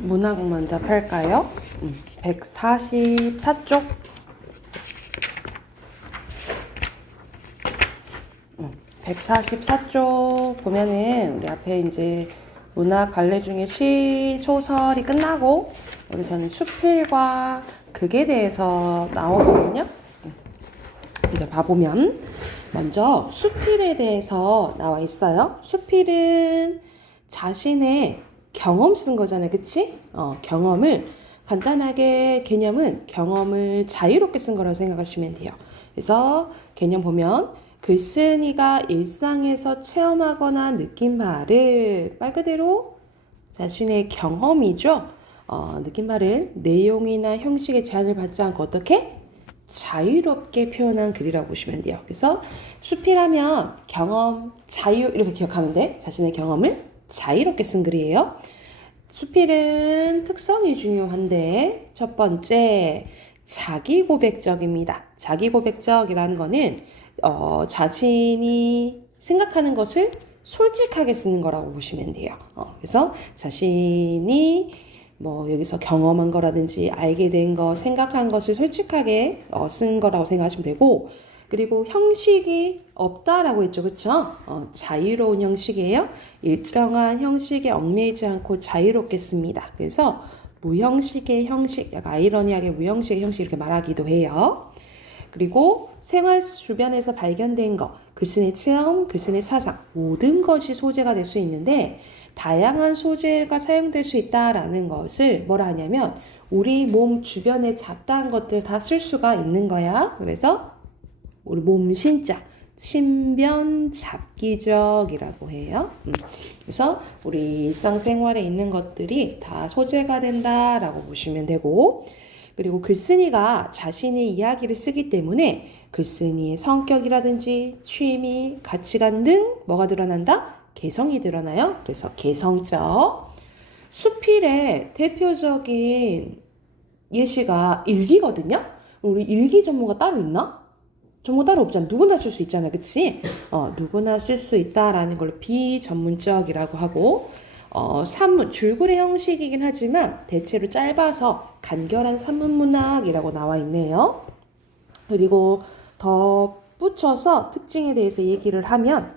문학 먼저 펼까요? 144쪽. 144쪽 보면은 우리 앞에 이제 문학 갈래 중에 시, 소설이 끝나고 여기서는 수필과 극에 대해서 나오거든요. 이제 봐보면 먼저 수필에 대해서 나와 있어요. 수필은 자신의 경험 쓴 거잖아요. 그치? 경험을 간단하게 개념은 경험을 자유롭게 쓴 거라고 생각하시면 돼요. 그래서 개념 보면 글쓴이가 일상에서 체험하거나 느낀 바를 말 그대로 자신의 경험이죠. 느낀 바를 내용이나 형식의 제한을 받지 않고 어떻게? 자유롭게 표현한 글이라고 보시면 돼요. 그래서 수필하면 경험, 자유 이렇게 기억하면 돼. 자신의 경험을 자유롭게 쓴 글이에요. 수필은 특성이 중요한데 첫 번째 자기 고백적입니다. 자기 고백적이라는 거는 자신이 생각하는 것을 솔직하게 쓰는 거라고 보시면 돼요. 그래서 자신이 여기서 경험한 거라든지 알게 된 거, 생각한 것을 솔직하게 쓴 거라고 생각하시면 되고, 그리고 형식이 없다라고 했죠. 그쵸? 자유로운 형식이에요. 일정한 형식에 얽매이지 않고 자유롭게 씁니다. 그래서 무형식의 형식, 약간 아이러니하게 무형식의 형식 이렇게 말하기도 해요. 그리고 생활 주변에서 발견된 것, 글쓴이의 체험, 글쓴이의 사상, 모든 것이 소재가 될 수 있는데 다양한 소재가 사용될 수 있다라는 것을 뭐라 하냐면 우리 몸 주변에 잡다한 것들 다 쓸 수가 있는 거야. 그래서 우리 몸 신자, 신변 잡기적이라고 해요. 그래서 우리 일상생활에 있는 것들이 다 소재가 된다라고 보시면 되고, 그리고 글쓴이가 자신의 이야기를 쓰기 때문에 글쓴이의 성격이라든지 취미, 가치관 등 뭐가 드러난다? 개성이 드러나요. 그래서 개성적. 수필의 대표적인 예시가 일기거든요. 우리 일기 전문가 따로 있나? 전문가 따로 없잖아. 누구나 쓸 수 있잖아. 그치? 누구나 쓸 수 있다라는 걸 비전문적이라고 하고, 산문, 줄글의 형식이긴 하지만 대체로 짧아서 간결한 산문문학이라고 나와 있네요. 그리고 덧붙여서 특징에 대해서 얘기를 하면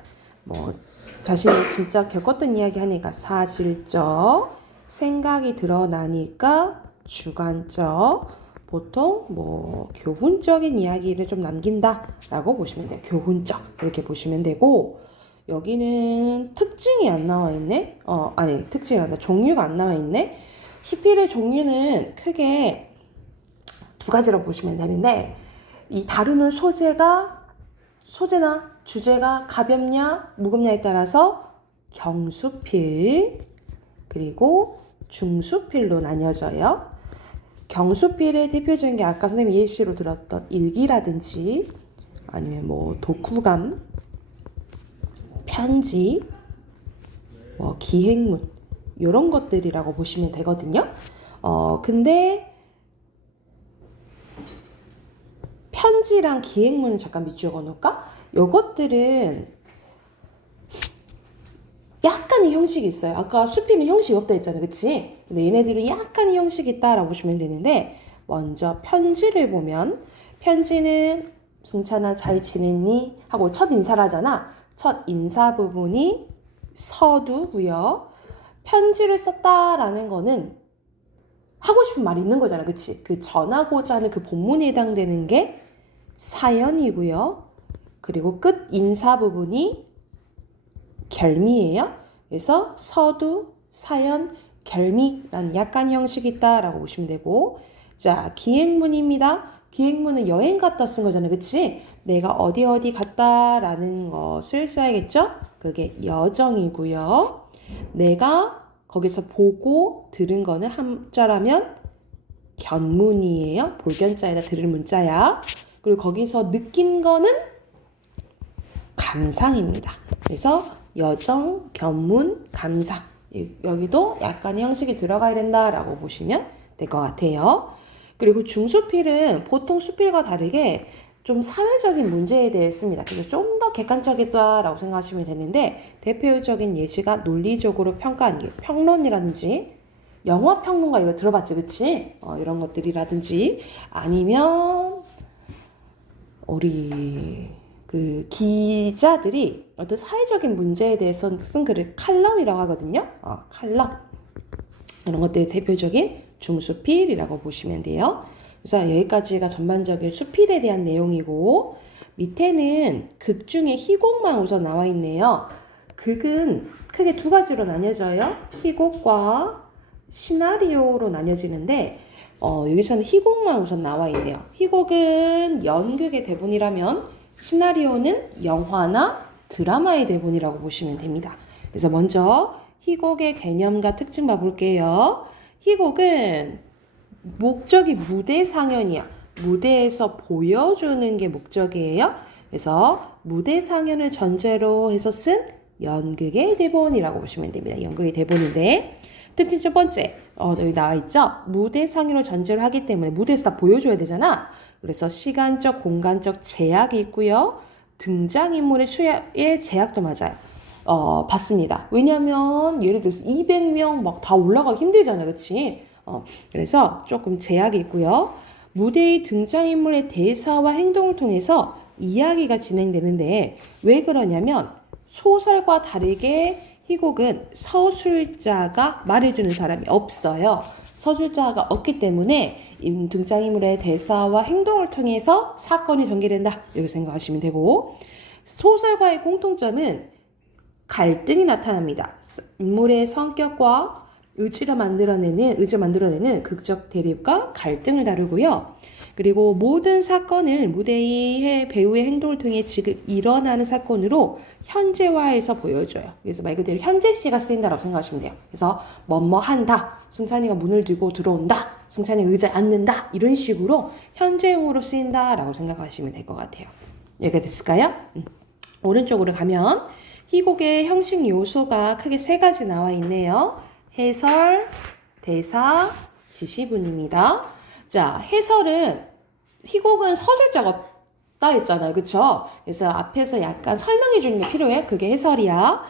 자신이 진짜 겪었던 이야기 하니까 사실적, 생각이 드러나니까 주관적, 보통 교훈적인 이야기를 좀 남긴다라고 보시면 돼요. 교훈적 이렇게 보시면 되고, 여기는 특징이 안 나와 있네. 아니 특징이 아니라 종류가 안 나와 있네. 수필의 종류는 크게 두 가지로 보시면 되는데, 이 다루는 소재나 주제가 가볍냐 무겁냐에 따라서 경수필 그리고 중수필로 나뉘어져요. 경수필의 대표적인 게 아까 선생님이 예시로 들었던 일기라든지 아니면 독후감, 편지, 기행문 이런 것들이라고 보시면 되거든요. 근데 편지랑 기행문은 잠깐 밑줄 그어놓을까? 요것들은 약간의 형식이 있어요. 아까 수필은 형식이 없다 했잖아요. 그치? 근데 얘네들은 약간의 형식이 있다라고 보시면 되는데, 먼저 편지를 보면, 편지는 승찬아 잘 지냈니? 하고 첫 인사를 하잖아. 첫 인사 부분이 서두고요. 편지를 썼다라는 거는 하고 싶은 말이 있는 거잖아. 그치? 그 전하고자 하는 그 본문에 해당되는 게 사연이고요. 그리고 끝 인사 부분이 결미예요. 그래서 서두, 사연, 결미라는 약간 형식이 있다라고 보시면 되고, 자, 기행문입니다. 기행문은 여행 갔다 쓴 거잖아요. 그치? 내가 어디 갔다라는 것을 써야겠죠? 그게 여정이고요. 내가 거기서 보고 들은 거는 한자라면 견문이에요. 볼견자에다 들을 문자야. 그리고 거기서 느낀 거는 감상입니다. 그래서 여정, 견문, 감상. 여기도 약간의 형식이 들어가야 된다라고 보시면 될 것 같아요. 그리고 중수필은 보통 수필과 다르게 좀 사회적인 문제에 대해 씁니다. 그래서 좀 더 객관적이다라고 생각하시면 되는데, 대표적인 예시가 논리적으로 평가하는 게 평론이라든지 영화 평론가 이거 들어봤지, 그치? 이런 것들이라든지 아니면 우리 그 기자들이 어떤 사회적인 문제에 대해서 쓴 글을 칼럼이라고 하거든요. 칼럼. 이런 것들이 대표적인 중수필이라고 보시면 돼요. 그래서 여기까지가 전반적인 수필에 대한 내용이고 밑에는 극 중에 희곡만 우선 나와 있네요. 극은 크게 두 가지로 나뉘어져요. 희곡과 시나리오로 나뉘어지는데 여기서는 희곡만 우선 나와 있네요. 희곡은 연극의 대본이라면 시나리오는 영화나 드라마의 대본이라고 보시면 됩니다. 그래서 먼저 희곡의 개념과 특징 봐볼게요. 희곡은 목적이 무대 상연이야. 무대에서 보여주는 게 목적이에요. 그래서 무대 상연을 전제로 해서 쓴 연극의 대본이라고 보시면 됩니다. 연극의 대본인데 특징 첫 번째, 여기 나와 있죠? 무대 상연을 전제로 하기 때문에 무대에서 다 보여줘야 되잖아. 그래서 시간적, 공간적 제약이 있고요. 등장인물의 수의 제약도 맞아요. 받습니다. 왜냐면 예를 들어서 200명 막 다 올라가기 힘들잖아, 그치? 그래서 조금 제약이 있고요. 무대의 등장인물의 대사와 행동을 통해서 이야기가 진행되는데 왜 그러냐면 소설과 다르게 희곡은 서술자가 말해주는 사람이 없어요. 서술자가 없기 때문에 등장인물의 대사와 행동을 통해서 사건이 전개된다. 이렇게 생각하시면 되고 소설과의 공통점은 갈등이 나타납니다. 인물의 성격과 의지를 만들어내는 극적 대립과 갈등을 다루고요. 그리고 모든 사건을 무대의 배우의 행동을 통해 지금 일어나는 사건으로 현재화해서 보여줘요. 그래서 말 그대로 현재시가 쓰인다라고 생각하시면 돼요. 그래서 뭐뭐 한다. 승찬이가 문을 들고 들어온다. 승찬이가 의자에 앉는다. 이런 식으로 현재형으로 쓰인다라고 생각하시면 될 것 같아요. 여기가 됐을까요? 오른쪽으로 가면 희곡의 형식 요소가 크게 세 가지 나와 있네요. 해설, 대사, 지시문입니다. 자, 해설은 희곡은 서술자가 없다 했잖아요. 그쵸? 그래서 앞에서 약간 설명해 주는 게 필요해. 그게 해설이야.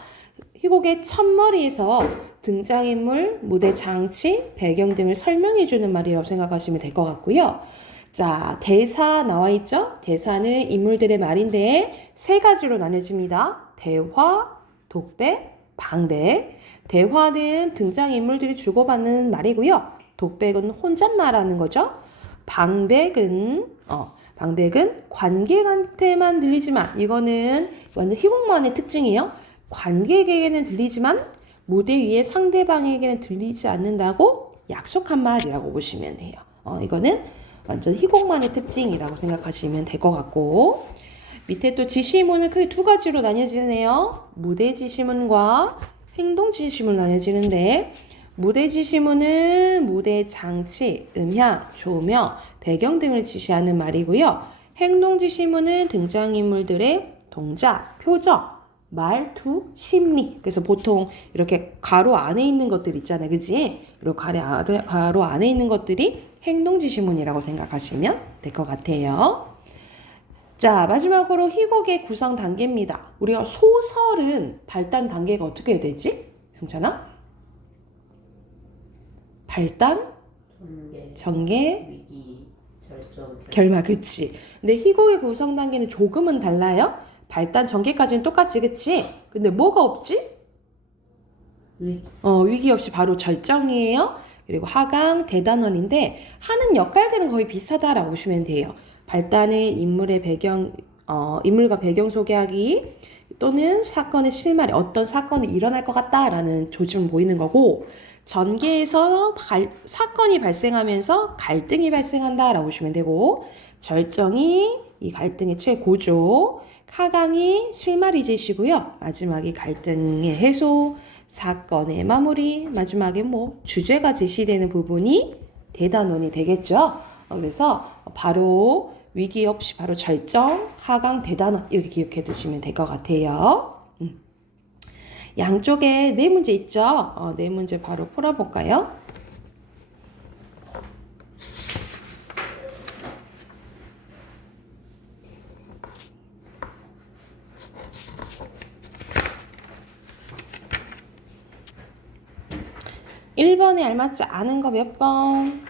희곡의 첫머리에서 등장인물, 무대 장치, 배경 등을 설명해 주는 말이라고 생각하시면 될 것 같고요. 자, 대사 나와 있죠? 대사는 인물들의 말인데 세 가지로 나눠집니다. 대화, 독백, 방백. 대화는 등장인물들이 주고받는 말이고요. 독백은 혼잣말하는 거죠. 방백은 관객한테만 들리지만 이거는 완전 희곡만의 특징이에요. 관객에게는 들리지만 무대 위에 상대방에게는 들리지 않는다고 약속한 말이라고 보시면 돼요. 이거는 완전 희곡만의 특징이라고 생각하시면 될 것 같고 밑에 또 지시문은 크게 두 가지로 나뉘어지네요. 무대 지시문과 행동 지시문 나뉘어지는데 무대 지시문은 무대 장치, 음향, 조명, 배경 등을 지시하는 말이고요. 행동 지시문은 등장인물들의 동작, 표정, 말투, 심리. 그래서 보통 이렇게 가로 안에 있는 것들 있잖아요. 그지? 그리고 가로 안에 있는 것들이 행동 지시문이라고 생각하시면 될 것 같아요. 자, 마지막으로 희곡의 구성 단계입니다. 우리가 소설은 발단 단계가 어떻게 되지? 승찬아? 발단, 전개, 위기, 결말, 그치? 근데 희곡의 구성 단계는 조금은 달라요. 발단, 전개까지는 똑같지, 그치? 근데 뭐가 없지? 위기 없이 바로 절정이에요. 그리고 하강, 대단원인데 하는 역할들은 거의 비슷하다라고 보시면 돼요. 발단은 인물과 배경 소개하기 또는 사건의 실마리, 어떤 사건이 일어날 것 같다라는 조짐을 보이는 거고 전개에서 사건이 발생하면서 갈등이 발생한다라고 보시면 되고 절정이 이 갈등의 최고조, 하강이 실마리 제시고요. 마지막이 갈등의 해소, 사건의 마무리, 마지막에 주제가 제시되는 부분이 대단원이 되겠죠. 그래서 바로 위기 없이 바로 절정, 하강, 대단원 이렇게 기억해 두시면 될 것 같아요. 양쪽에 네 문제 있죠? 네 문제 바로 풀어볼까요? 1번에 알맞지 않은 거 몇 번?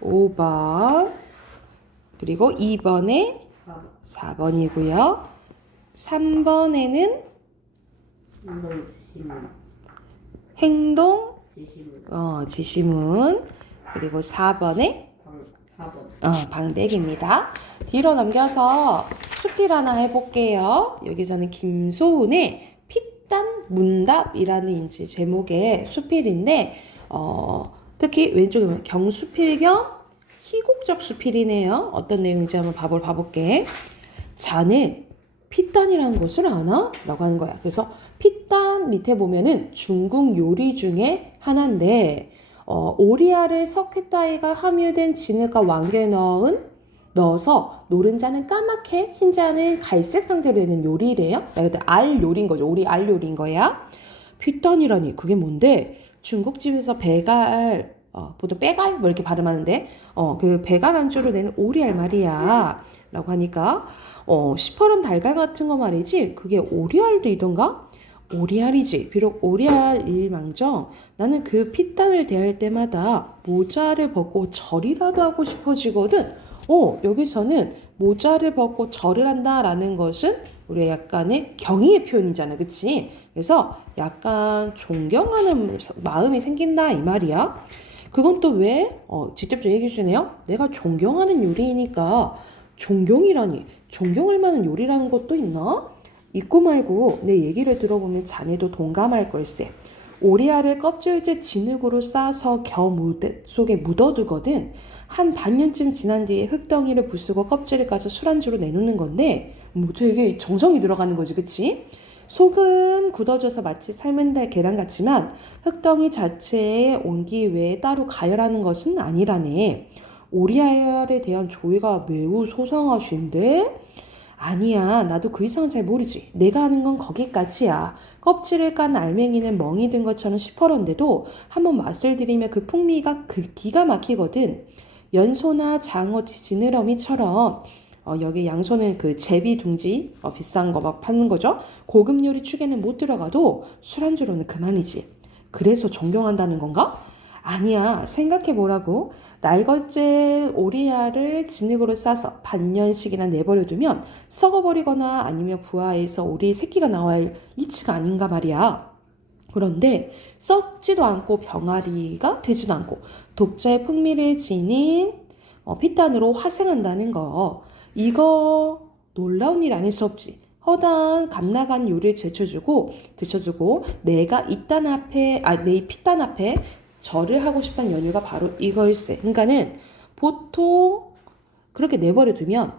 5번. 그리고 2번에 4번이고요. 3번에는 행동 지시문. 그리고 4번에 방백입니다. 뒤로 넘겨서 수필 하나 해볼게요. 여기서는 김소은의 피단 문답이라는 이제 제목의 수필인데 특히 왼쪽에 보면 경수필 겸 희곡적 수필이네요. 어떤 내용인지 한번 봐볼게. 자네 피단이라는 것을 아나? 라고 하는 거야. 그래서 피단 밑에 보면은 중국 요리 중에 하나인데 오리알을 석회 따위가 함유된 진흙과 왕겨에 넣어서 노른자는 까맣게 흰자는 갈색 상태로 되는 요리래요. 알 요리인 거죠. 오리 알 요리인 거야. 피단이라니 그게 뭔데? 중국집에서 배갈 보통 빼갈 뭐 이렇게 발음하는데 그 배갈 안주로 내는 오리알 말이야. 라고 하니까 시퍼런 달걀 같은 거 말이지 그게 오리알이던가? 오리알이지. 비록 오리알일망정 나는 그 피단을 대할 때마다 모자를 벗고 절이라도 하고 싶어지거든. 여기서는 모자를 벗고 절을 한다라는 것은 우리가 약간의 경의의 표현이잖아. 그치? 그래서 약간 존경하는 마음이 생긴다 이 말이야. 그건 또 왜? 직접적으로 얘기해 주네요. 내가 존경하는 요리이니까 존경이라니. 존경할 만한 요리라는 것도 있나? 잊고 말고 내 얘기를 들어보면 자네도 동감할 걸세. 오리알을 껍질째 진흙으로 싸서 겨무대 속에 묻어두거든. 한 반년쯤 지난 뒤에 흙덩이를 부수고 껍질을 까서 술안주로 내놓는 건데 뭐 되게 정성이 들어가는 거지, 그치? 속은 굳어져서 마치 삶은 계란 같지만 흙덩이 자체의 온기 외에 따로 가열하는 것은 아니라네. 오리알에 대한 조예가 매우 소상하신데? 아니야, 나도 그 이상은 잘 모르지. 내가 아는 건 거기까지야. 껍질을 깐 알맹이는 멍이 든 것처럼 시퍼런데도 한번 맛을 들이면 그 풍미가 기가 막히거든. 연소나 장어, 지느러미처럼 여기 양소는 그 제비 둥지 비싼 거 막 파는 거죠. 고급 요리 축에는 못 들어가도 술안주로는 그만이지. 그래서 존경한다는 건가? 아니야. 생각해 보라고. 날것째 오리알을 진흙으로 싸서 반년씩이나 내버려 두면 썩어버리거나 아니면 부화해서 오리 새끼가 나와야 이치가 아닌가 말이야. 그런데 썩지도 않고 병아리가 되지도 않고 독자의 풍미를 지닌 피단으로 화생한다는 거. 이거 놀라운 일 아닐 수 없지. 허다한 값나간 요리를 드셔주고 내가 내 피단 앞에 절을 하고 싶은 연유가 바로 이걸세. 그러니까는 보통 그렇게 내버려 두면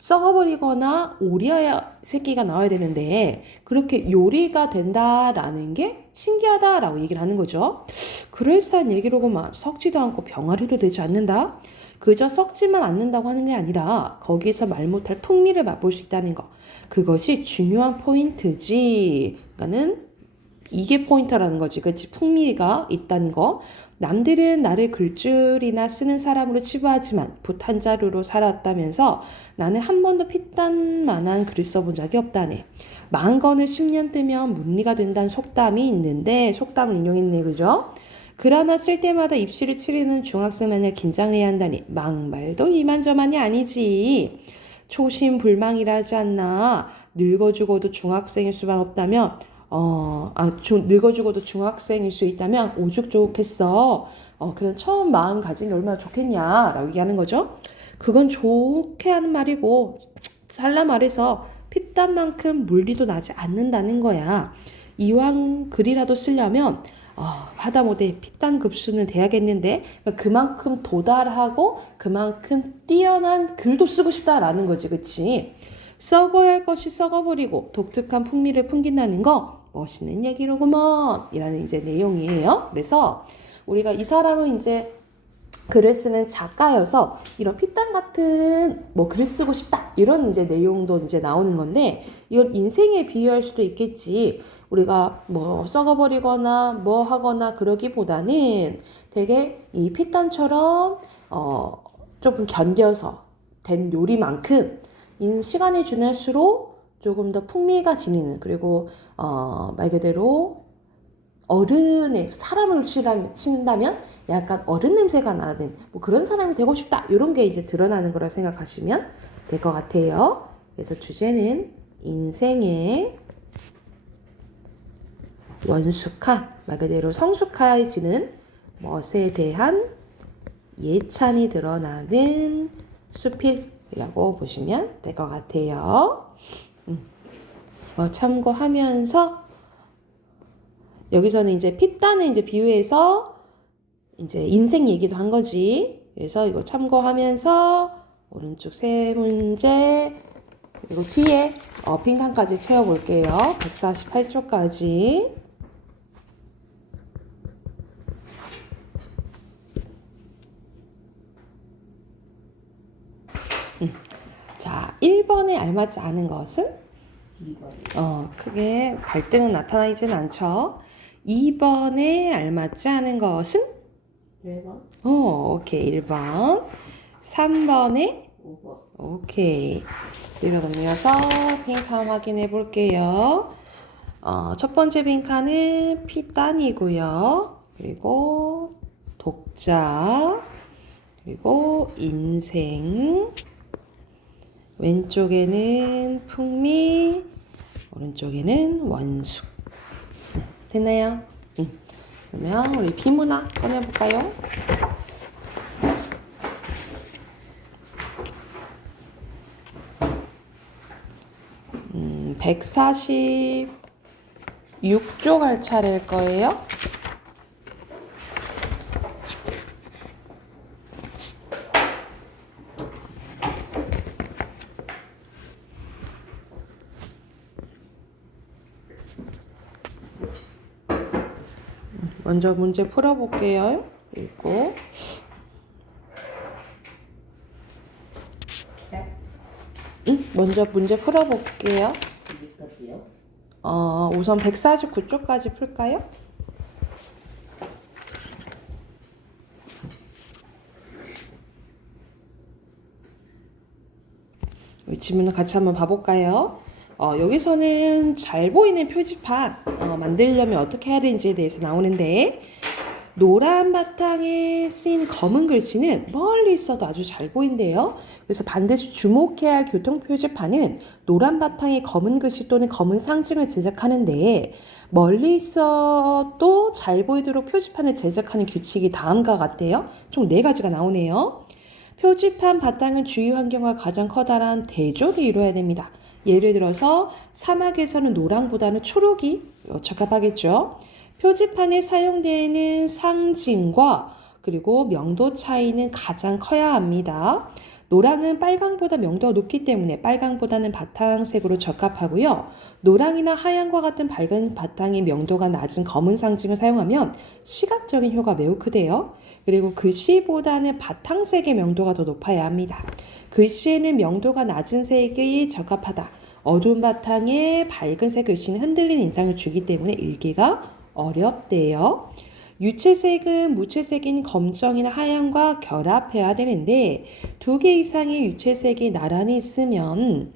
썩어버리거나 오리알 새끼가 나와야 되는데 그렇게 요리가 된다라는 게 신기하다라고 얘기를 하는 거죠. 그럴싸한 얘기로구만. 썩지도 않고 병아리도 되지 않는다. 그저 썩지만 않는다고 하는 게 아니라 거기서 말 못할 풍미를 맛볼 수 있다는 거. 그것이 중요한 포인트지. 그러니까는 이게 포인트라는 거지. 그치? 풍미가 있다는 거. 남들은 나를 글줄이나 쓰는 사람으로 치부하지만 붓 한 자루로 살았다면서 나는 한 번도 피단만한 글을 써본 적이 없다네. 만건을 10년 뜨면 문리가 된다는 속담이 있는데 속담을 인용했네. 그죠? 글 하나 쓸 때마다 입시를 치르는 중학생만을 긴장을 해야 한다니 막말도 이만저만이 아니지. 초심불망이라지 않나. 늙어 죽어도 중학생일 수만 없다면 늙어 죽어도 중학생일 수 있다면 오죽 좋겠어. 그런 처음 마음 가진 게 얼마나 좋겠냐라고 얘기하는 거죠. 그건 좋게 하는 말이고 잘라 말해서 피땀만큼 물리도 나지 않는다는 거야. 이왕 글이라도 쓰려면 하다못해 피땀 급수는 돼야겠는데 그만큼 도달하고 그만큼 뛰어난 글도 쓰고 싶다라는 거지. 그치? 썩어야 할 것이 썩어버리고 독특한 풍미를 풍긴다는 거 멋있는 얘기로구먼 이라는 이제 내용이에요. 그래서 우리가 이 사람은 이제 글을 쓰는 작가여서 이런 피땀 같은 뭐 글을 쓰고 싶다 이런 이제 내용도 이제 나오는 건데 이걸 인생에 비유할 수도 있겠지. 우리가 뭐 썩어버리거나 뭐 하거나 그러기보다는 되게 이 피땀처럼 조금 견뎌서 된 요리만큼 시간이 지날수록 조금 더 풍미가 지니는 그리고 말 그대로 어른의 사람을 친다면 약간 어른 냄새가 나는 뭐 그런 사람이 되고 싶다. 이런 게 이제 드러나는 거라 생각하시면 될 것 같아요. 그래서 주제는 인생의 원숙화, 말 그대로 성숙해지는 멋에 대한 예찬이 드러나는 수필이라고 보시면 될 것 같아요. 참고하면서 여기서는 이제 핏단을 이제 비유해서 이제 인생 얘기도 한 거지. 그래서 이거 참고하면서 오른쪽 세 문제 그리고 뒤에 빈칸까지 채워볼게요. 148쪽까지. 자, 1번에 알맞지 않은 것은? 2번. 크게 갈등은 나타나지는 않죠. 2번에 알맞지 않은 것은? 1번. 오케이. 1번. 3번에? 5번. 오케이. 뒤로 넘겨서 빈칸 확인해 볼게요. 첫 번째 빈칸은 피단이고요. 그리고 독자, 그리고 인생, 왼쪽에는 풍미, 오른쪽에는 원숙. 됐나요? 그러면 우리 비문화 꺼내볼까요? 음, 146쪽 할 차례일 거예요. 먼저 문제 풀어볼게요. 그리고 먼저 문제 풀어볼게요. 우선 149쪽까지 풀까요? 지문을 같이 한번 봐볼까요? 여기서는 잘 보이는 표지판 만들려면 어떻게 해야 되는지에 대해서 나오는데 노란 바탕에 쓰인 검은 글씨는 멀리 있어도 아주 잘 보인대요. 그래서 반드시 주목해야 할 교통 표지판은 노란 바탕에 검은 글씨 또는 검은 상징을 제작하는데 멀리 있어도 잘 보이도록 표지판을 제작하는 규칙이 다음과 같대요. 총 4가지가 나오네요. 표지판 바탕은 주위 환경과 가장 커다란 대조를 이루어야 됩니다. 예를 들어서 사막에서는 노랑보다는 초록이 적합하겠죠. 표지판에 사용되는 상징과 그리고 명도 차이는 가장 커야 합니다. 노랑은 빨강보다 명도가 높기 때문에 빨강보다는 바탕색으로 적합하고요. 노랑이나 하얀과 같은 밝은 바탕의 명도가 낮은 검은 상징을 사용하면 시각적인 효과가 매우 크대요. 그리고 글씨보다는 바탕색의 명도가 더 높아야 합니다. 글씨에는 명도가 낮은 색이 적합하다. 어두운 바탕에 밝은 색 글씨는 흔들리는 인상을 주기 때문에 읽기가 어렵대요. 유채색은 무채색인 검정이나 하얀과 결합해야 되는데 2개 이상의 유채색이 나란히 있으면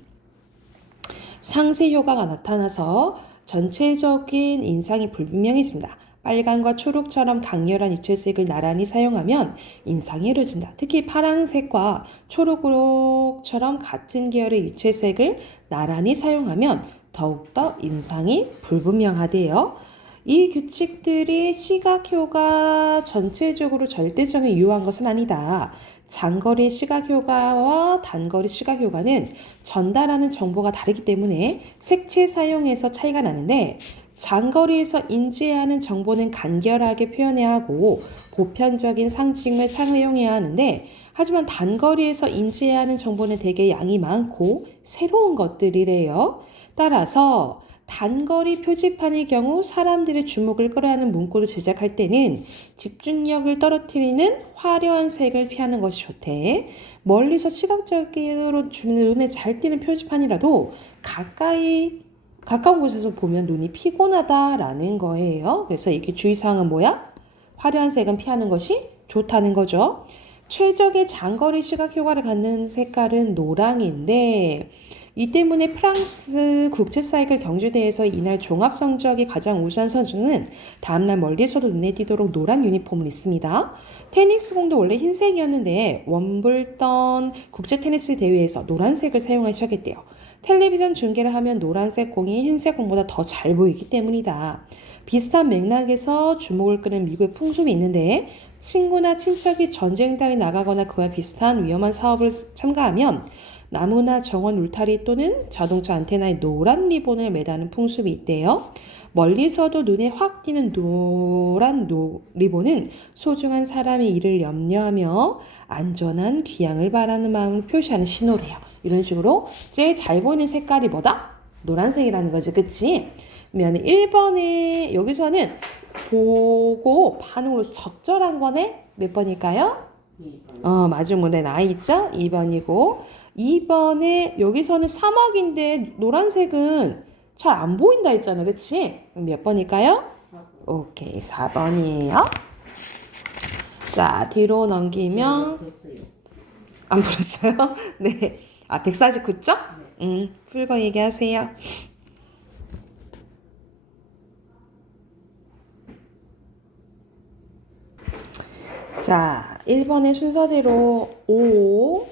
상세 효과가 나타나서 전체적인 인상이 불분명해진다. 빨간과 초록처럼 강렬한 유채색을 나란히 사용하면 인상이 흐려진다. 특히 파란색과 초록처럼 같은 계열의 유채색을 나란히 사용하면 더욱더 인상이 불분명하대요. 이 규칙들이 시각효과 전체적으로 절대적인 유효한 것은 아니다. 장거리 시각효과와 단거리 시각효과는 전달하는 정보가 다르기 때문에 색채 사용에서 차이가 나는데 장거리에서 인지해야 하는 정보는 간결하게 표현해야 하고 보편적인 상징을 사용해야 하는데 하지만 단거리에서 인지해야 하는 정보는 되게 양이 많고 새로운 것들이래요. 따라서 단거리 표지판의 경우 사람들의 주목을 끌어야 하는 문구를 제작할 때는 집중력을 떨어뜨리는 화려한 색을 피하는 것이 좋대. 멀리서 시각적으로 눈에 잘 띄는 표지판이라도 가까운 곳에서 보면 눈이 피곤하다라는 거예요. 그래서 이게 주의사항은 뭐야? 화려한 색은 피하는 것이 좋다는 거죠. 최적의 장거리 시각 효과를 갖는 색깔은 노랑인데 이 때문에 프랑스 국제사이클 경주대회에서 이날 종합 성적이 가장 우수한 선수는 다음날 멀리서도 눈에 띄도록 노란 유니폼을 입습니다. 테니스공도 원래 흰색이었는데 웸블던 국제 테니스 대회에서 노란색을 사용하기 시작했대요. 텔레비전 중계를 하면 노란색 공이 흰색 공보다 더 잘 보이기 때문이다. 비슷한 맥락에서 주목을 끄는 미국의 풍습이 있는데 친구나 친척이 전쟁터에 나가거나 그와 비슷한 위험한 사업을 참가하면 나무나 정원 울타리 또는 자동차 안테나에 노란 리본을 매다는 풍습이 있대요. 멀리서도 눈에 확 띄는 노란 리본은 소중한 사람의 일을 염려하며 안전한 귀향을 바라는 마음을 표시하는 신호래요. 이런 식으로 제일 잘 보이는 색깔이 뭐다? 노란색이라는 거지, 그치? 그러면 1번에 여기서는 보고 반응으로 적절한 거네? 몇 번일까요? 2번. 맞은 문제 나와 있죠? 2번이고 2번에 여기서는 사막인데 노란색은 잘 안 보인다 했잖아, 그치? 그럼 몇 번일까요? 4번. 오케이, 4번이에요. 자, 뒤로 넘기면 안 풀었어요? 네. 149점? 풀고 얘기하세요. 자, 1번의 순서대로 O,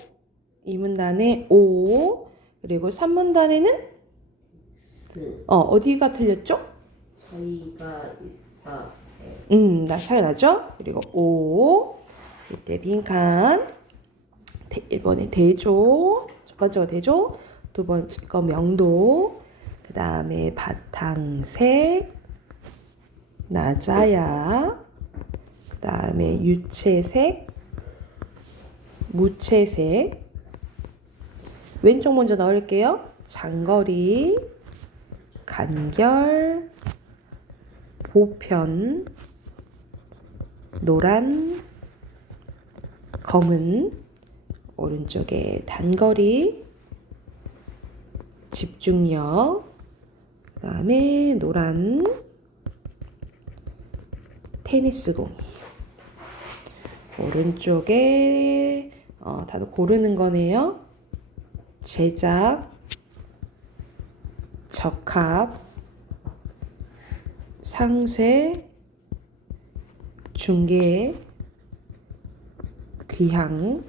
2문단에 O, 그리고 3문단에는 어디가 틀렸죠? 나 차이 나죠? 그리고 O, 이때 빈칸, 1번에 대조, 첫 번째가 대조, 두 번째 거 명도, 그 다음에 바탕색, 나자야, 그 다음에 유채색, 무채색. 왼쪽 먼저 넣을게요. 장거리, 간결, 보편, 노란, 검은. 오른쪽에 단거리, 집중력, 그 다음에 노란, 테니스공이에요. 오른쪽에 다들 고르는 거네요. 제작, 적합, 상쇄, 중계, 귀향,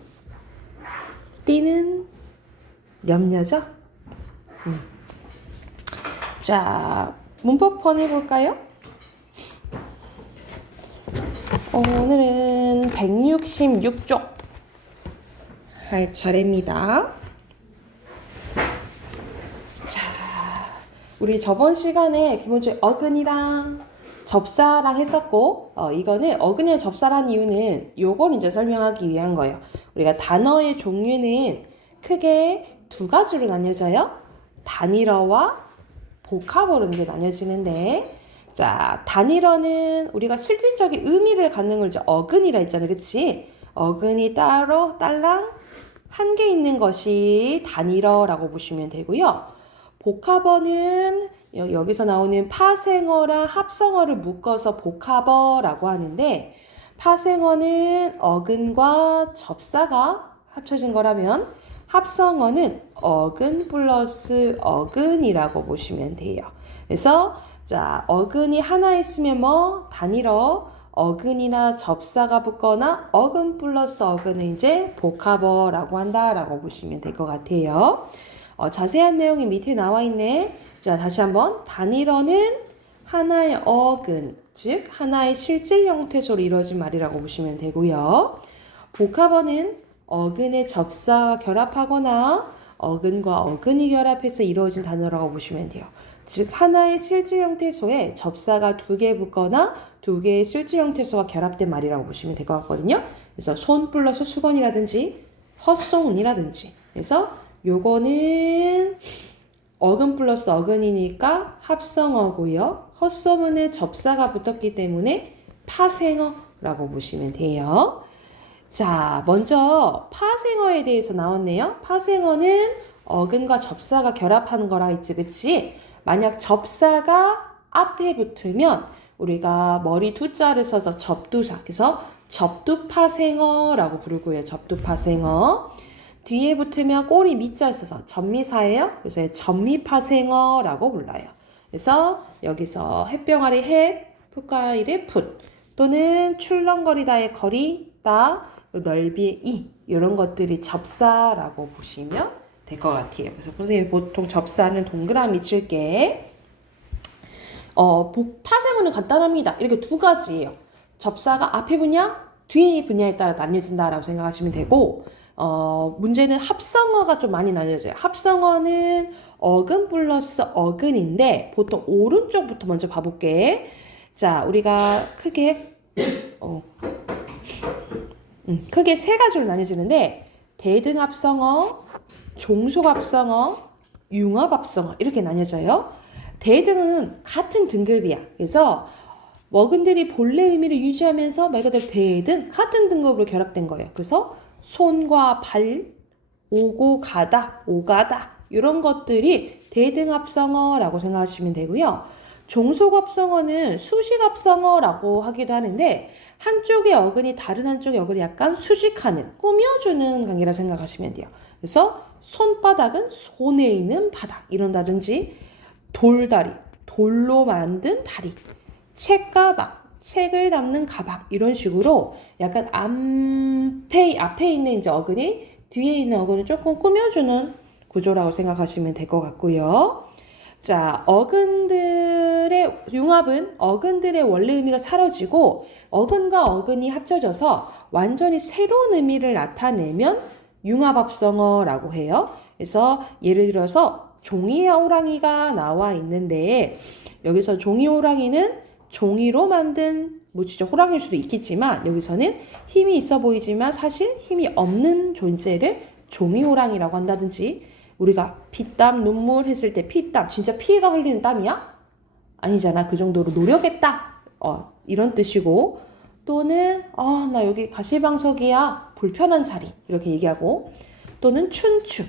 띠는 염려죠? 자, 문법번 해볼까요? 오늘은 166쪽 할 차례입니다. 자, 우리 저번 시간에 기본적으로 어근이랑 접사랑 했었고, 이거는 어근이랑 접사란 이유는 요걸 이제 설명하기 위한 거예요. 우리가 단어의 종류는 크게 두 가지로 나뉘어져요. 단일어와 보카벌로 이제 나뉘어지는데, 자, 단일어는 우리가 실질적인 의미를 갖는 걸 이제 어근이라 했잖아요. 그치? 어근이 따로 딸랑 한 개 있는 것이 단일어라고 보시면 되고요. 복합어는 여기서 나오는 파생어랑 합성어를 묶어서 복합어라고 하는데, 파생어는 어근과 접사가 합쳐진 거라면 합성어는 어근 플러스 어근이라고 보시면 돼요. 그래서 자, 어근이 하나 있으면 뭐 단일어, 어근이나 접사가 붙거나 어근 플러스 어근은 이제 복합어라고 한다라고 보시면 될 것 같아요. 자세한 내용이 밑에 나와 있네. 자, 다시 한번. 단일어는 하나의 어근, 즉 하나의 실질 형태소로 이루어진 말이라고 보시면 되고요. 복합어는 어근의 접사와 결합하거나 어근과 어근이 결합해서 이루어진 단어라고 보시면 돼요. 즉 하나의 실질 형태소에 접사가 두 개 붙거나 두 개의 실질 형태소가 결합된 말이라고 보시면 될 것 같거든요. 그래서 손 플러스 수건이라든지 헛소문이라든지. 그래서 요거는 어근 플러스 어근이니까 합성어고요. 헛소문에 접사가 붙었기 때문에 파생어라고 보시면 돼요. 자, 먼저 파생어에 대해서 나왔네요. 파생어는 어근과 접사가 결합하는 거라 했지, 그치? 만약 접사가 앞에 붙으면 우리가 머리 두자를 써서 접두사, 그래서 접두파생어라고 부르고요. 접두파생어. 뒤에 붙으면 꼬리 밑자를 써서 전미사예요. 그래서 전미파생어라고 불러요. 그래서 여기서 햇병아리 햇, 풋가일의 풋 또는 출렁거리다의 거리다, 넓이의 이 이런 것들이 접사라고 보시면 될 것 같아요. 그래서 선생님이 보통 접사는 동그라미 칠게. 파생어는 간단합니다. 이렇게 두 가지예요. 접사가 앞에 분야, 뒤에 분야에 따라 나뉘어진다라고 생각하시면 되고, 문제는 합성어가 좀 많이 나뉘어져요. 합성어는 어근 플러스 어근인데 보통 오른쪽부터 먼저 봐볼게. 자, 우리가 크게 크게 세 가지로 나뉘어지는데 대등합성어, 종속합성어, 융합합성어 이렇게 나뉘어져요. 대등은 같은 등급이야. 그래서 어근들이 본래 의미를 유지하면서 말 그대로 대등 같은 등급으로 결합된 거예요. 그래서 손과 발, 오고 가다, 오가다 이런 것들이 대등합성어라고 생각하시면 되고요. 종속합성어는 수식합성어라고 하기도 하는데 한쪽의 어근이 다른 한쪽의 어근을 약간 수식하는, 꾸며주는 관계라고 생각하시면 돼요. 그래서 손바닥은 손에 있는 바닥 이런다든지 돌다리, 돌로 만든 다리, 책가방, 책을 담는 가방 이런 식으로 약간 앞에 있는 이제 어근이 뒤에 있는 어근을 조금 꾸며주는 구조라고 생각하시면 될 것 같고요. 자, 어근들의 융합은 어근들의 원래 의미가 사라지고 어근과 어근이 합쳐져서 완전히 새로운 의미를 나타내면 융합합성어라고 해요. 그래서 예를 들어서 종이 호랑이가 나와 있는데 여기서 종이 호랑이는 종이로 만든 진짜 호랑이일 수도 있겠지만 여기서는 힘이 있어 보이지만 사실 힘이 없는 존재를 종이 호랑이라고 한다든지 우리가 피땀 눈물 했을 때 피땀 진짜 피가 흘리는 땀이야? 아니잖아. 그 정도로 노력했다. 이런 뜻이고 또는 나 여기 가시방석이야. 불편한 자리 이렇게 얘기하고 또는 춘추.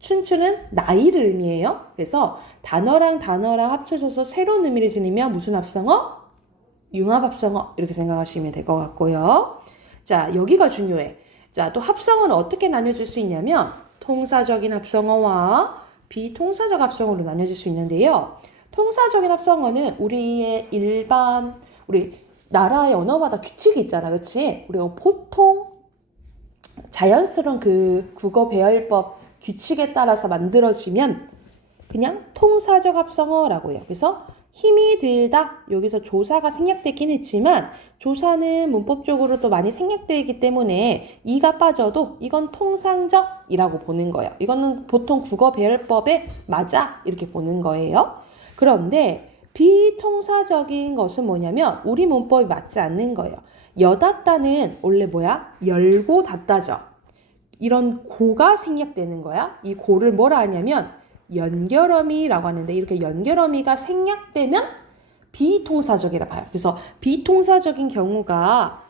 춘추는 나이를 의미해요. 그래서 단어랑 합쳐져서 새로운 의미를 지니면 무슨 합성어? 융합합성어 이렇게 생각하시면 될 것 같고요. 자, 여기가 중요해. 자, 또 합성어는 어떻게 나뉘어질 수 있냐면 통사적인 합성어와 비통사적 합성어로 나뉘어질 수 있는데요. 통사적인 합성어는 우리 나라의 언어마다 규칙이 있잖아. 그치? 우리가 보통 자연스러운 그 국어 배열법 규칙에 따라서 만들어지면 그냥 통사적 합성어라고 해요. 그래서 힘이 들다 여기서 조사가 생략되긴 했지만 조사는 문법적으로 또 많이 생략되어 있기 때문에 이가 빠져도 이건 통상적이라고 보는 거예요. 이거는 보통 국어 배열법에 맞아 이렇게 보는 거예요. 그런데 비통사적인 것은 뭐냐면 우리 문법이 맞지 않는 거예요. 여닫다는 원래 뭐야? 열고 닫다죠. 이런 고가 생략되는 거야. 이 고를 뭐라 하냐면 연결어미라고 하는데 이렇게 연결어미가 생략되면 비통사적이라 봐요. 그래서 비통사적인 경우가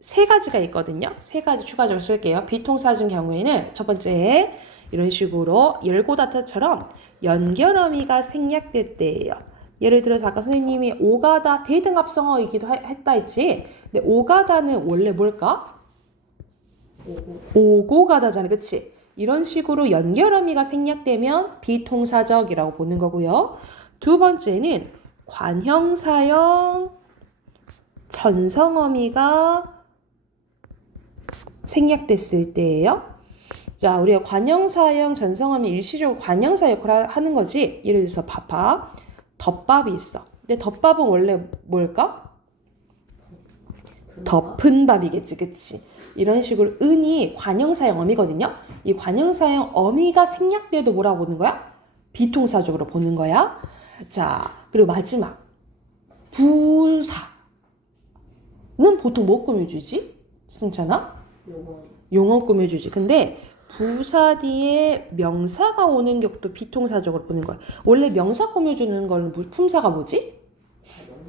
세 가지가 있거든요. 세 가지 추가적으로 쓸게요. 비통사적인 경우에는 첫 번째 이런 식으로 열고 닫다처럼 연결어미가 생략될 때예요. 예를 들어서 아까 선생님이 오가다 대등합성어이기도 했다 했지. 근데 오가다는 원래 뭘까? 오고 가다잖아. 그치? 이런 식으로 연결어미가 생략되면 비통사적이라고 보는 거고요. 두 번째는 관형사형 전성어미가 생략됐을 때예요. 자, 우리가 관형사형 전성어미 일시적으로 관형사 역할을 하는 거지. 예를 들어서 밥, 덮밥이 있어. 근데 덮밥은 원래 뭘까? 덮은 밥이겠지. 그치? 이런 식으로 은이 관형사형 어미거든요. 이 관형사형 어미가 생략돼도 뭐라고 보는 거야? 비통사적으로 보는 거야. 자, 그리고 마지막 부사는 보통 뭐 꾸며주지? 승찬아? 용어 꾸며주지. 근데 부사 뒤에 명사가 오는 경우도 비통사적으로 보는 거야. 원래 명사 꾸며주는 건 품사가 뭐지?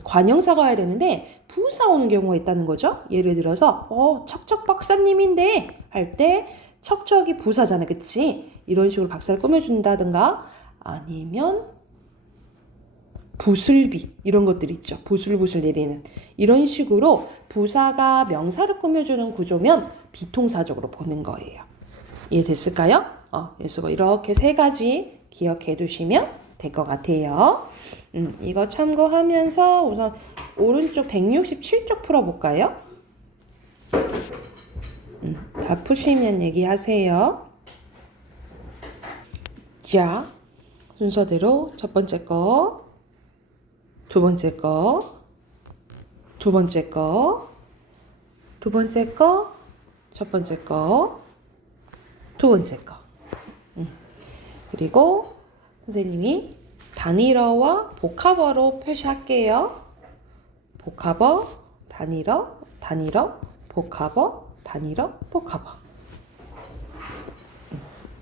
관형사가 와야 되는데 부사 오는 경우가 있다는 거죠. 예를 들어서 척척 박사님인데 할 때 척척이 부사잖아. 그치? 이런 식으로 박사를 꾸며준다든가 아니면 부슬비 이런 것들 있죠. 부슬부슬 내리는 이런 식으로 부사가 명사를 꾸며주는 구조면 비통사적으로 보는 거예요. 이해됐을까요? 그래서 뭐 이렇게 세 가지 기억해 두시면 될 것 같아요. 이거 참고하면서 우선 오른쪽 167쪽 풀어볼까요? 다 푸시면 얘기하세요. 자, 순서대로 첫 번째 거, 두 번째 거, 두 번째 거, 두 번째 거, 첫 번째 거, 두 번째 거. 그리고 선생님이 단일어와 복합어로 표시할게요. 복합어, 단일어, 단일어, 복합어, 단일어, 복합어.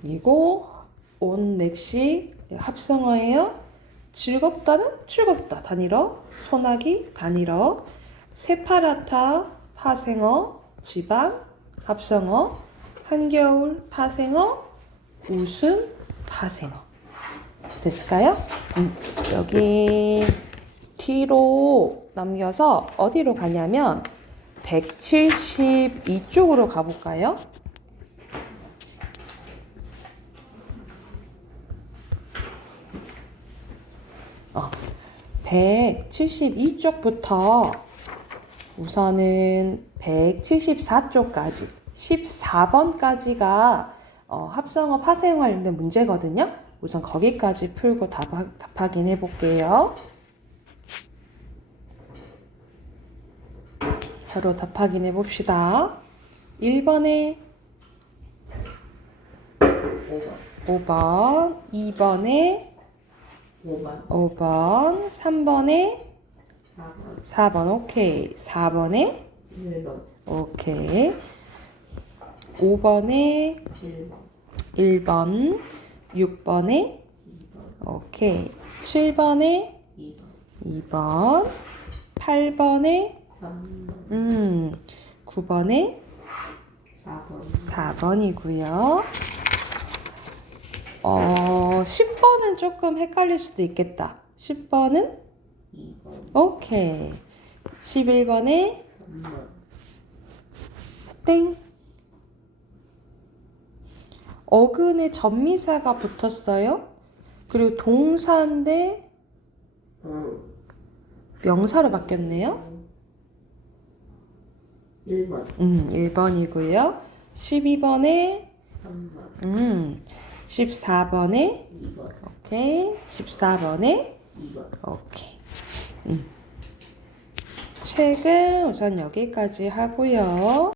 그리고 온 맵시 합성어예요. 즐겁다는 즐겁다, 단일어. 소나기, 단일어. 세파라타, 파생어. 지방, 합성어. 한겨울, 파생어. 웃음, 파생어. 됐을까요? 여기 뒤로 넘겨서 어디로 가냐면 172쪽으로 가볼까요? 172쪽부터 우선은 174쪽까지 14번까지가 합성어 파생어 관련된 문제거든요. 우선 거기까지 풀고 답 확인해 볼게요. 바로 답 확인해 봅시다. 1번에 5번, 2번에 5번, 3번에 4번, 오케이. 4번에 오케이. 5번에 1번, 6번에 오케이. 7번에 2번, 8번에 9번에 4번이고요. 10번은 조금 헷갈릴 수도 있겠다. 10번은 2번. 오케이. 11번에 땡. 어근에 전미사가 붙었어요. 그리고 동사인데 명사로 바뀌었네요. 1번. 1번이고요. 12번에 14번에 2번. 오케이. 14번에 2번. 오케이. 책은 우선 여기까지 하고요.